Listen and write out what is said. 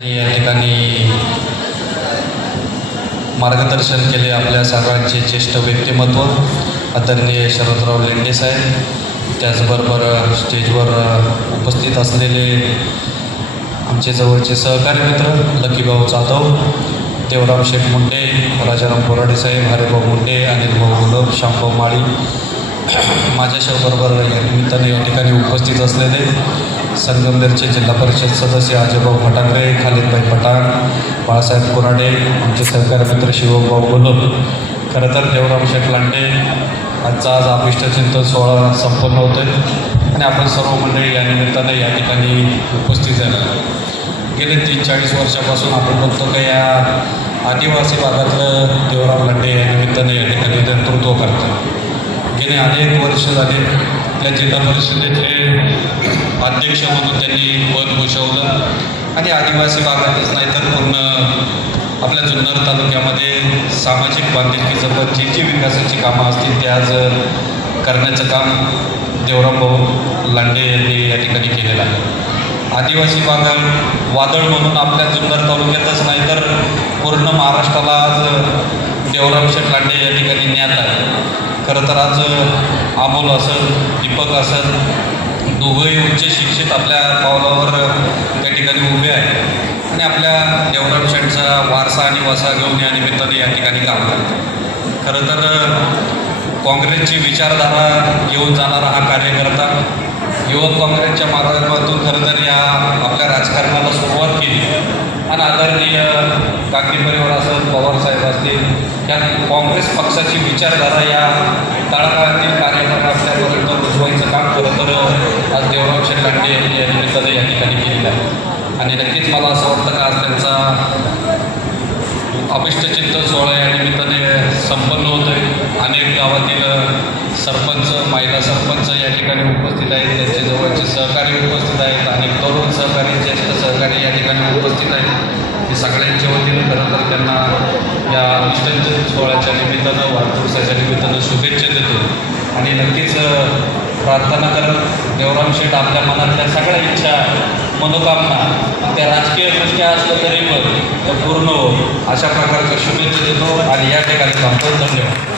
या ठिकाणी मार्गदर्शन केले आपल्या सर्वांचे ज्येष्ठ व्यक्तिमत्व आदरणीय शरदराव लेंडे साहेब. त्याचबरोबर स्टेजवर उपस्थित असलेले आमचे जवळचे सहकारी मित्र लकीभाऊ जाधव देवराम शेठ मुंडे राजाराम बोराडे साहेब हरिभाऊ मुंडे अनिल भाऊ गुलाब शामभाऊ माळी. माझ्याबरोबर या निमित्ताने या ठिकाणी उपस्थित असलेले संगमनेरचे जिल्हा परिषद सदस्य अजयभाऊ फटाकरे खालिदभाई पठाण बाळासाहेब कोराडे आमचे सहकारी मित्र शिवभाऊ गोलब खरं तर देवराम शेठ लांडे आजचा आज अभिष्टचिंतन सोहळा संपन्न होतो आहे आणि आपण सर्व मंडळी या निमित्ताने या ठिकाणी उपस्थित झाला. गेले तीन चाळीस वर्षापासून आपण बघतो का या आदिवासी भागातलं देवराम लांडे या निमित्ताने या ठिकाणी नेतृत्व करतात. गेले अनेक वर्ष झाले त्या जिल्हा परिषदेचे अध्यक्ष म्हणून त्यांनी पद भूषवलं. आणि आदिवासी भागातच नाही तर पूर्ण आपल्या जुन्नर तालुक्यामध्ये सामाजिक बांधिलकीचं पण जी जी विकासाची कामं असतील ते आज करण्याचं काम देवराम भाऊ लांडे यांनी या ठिकाणी केलेलं आहे. आदिवासी भागात वादळ म्हणून आपल्या जुन्नर तालुक्यातच नाही तर पूर्ण महाराष्ट्राला आज देवराम शेठ लांडे या ठिकाणी ज्ञात आहे खरं तर आज अमोल असेल दीपक असेल दोघंही उच्च शिक्षित आपल्या पावलावर त्या ठिकाणी उभे आहेत. आणि आपल्या डेव्हलपमेंटचा शेठचा वारसा आणि वसा घेऊन या निमित्ताने या ठिकाणी काम करतात. खरं तर काँग्रेसची विचारधारा घेऊन जाणारा हा कार्यकर्ता युवक काँग्रेसच्या माध्यमातून खरं तर या आपल्या राजकारणाला आणि आदरणीय कागदी परिवार असेल पवारसाहेब असतील या काँग्रेस पक्षाची विचारधारा या तळागाळातील कार्यकर्त्यांपर्यंत रुजवायचं काम खरं तर आज देवराम शेठ यांनी या निमित्ताने या ठिकाणी केलेलं आहे. आणि नक्कीच मला असं वाटतं का आज त्यांचा अभिष्टचिंतन सोहळा या निमित्ताने संपन्न होतं आहे अनेक गावातील सरपंच महिला सरपंच या ठिकाणी उपस्थित आहेत. त्यांचे जवळचे सहकारी उपस्थित आहेत. अनेक तरुण सहकारी ज्येष्ठ सहकारी या ठिकाणी ते सगळ्यांच्या वतीनं खरं तर त्यांना या अभिष्टचिंतन सोहळ्याच्या निमित्तानं वाढदिवसाच्या निमित्तानं शुभेच्छा देतो. आणि नक्कीच प्रार्थना करत देवराम शेठ आपल्या मनातल्या सगळ्या इच्छा मनोकामना त्या राजकीय दृष्ट्या असलं तरी पण त्या पूर्ण हो अशा प्रकारच्या शुभेच्छा देतो आणि या ठिकाणी थांबतो. धन्यवाद.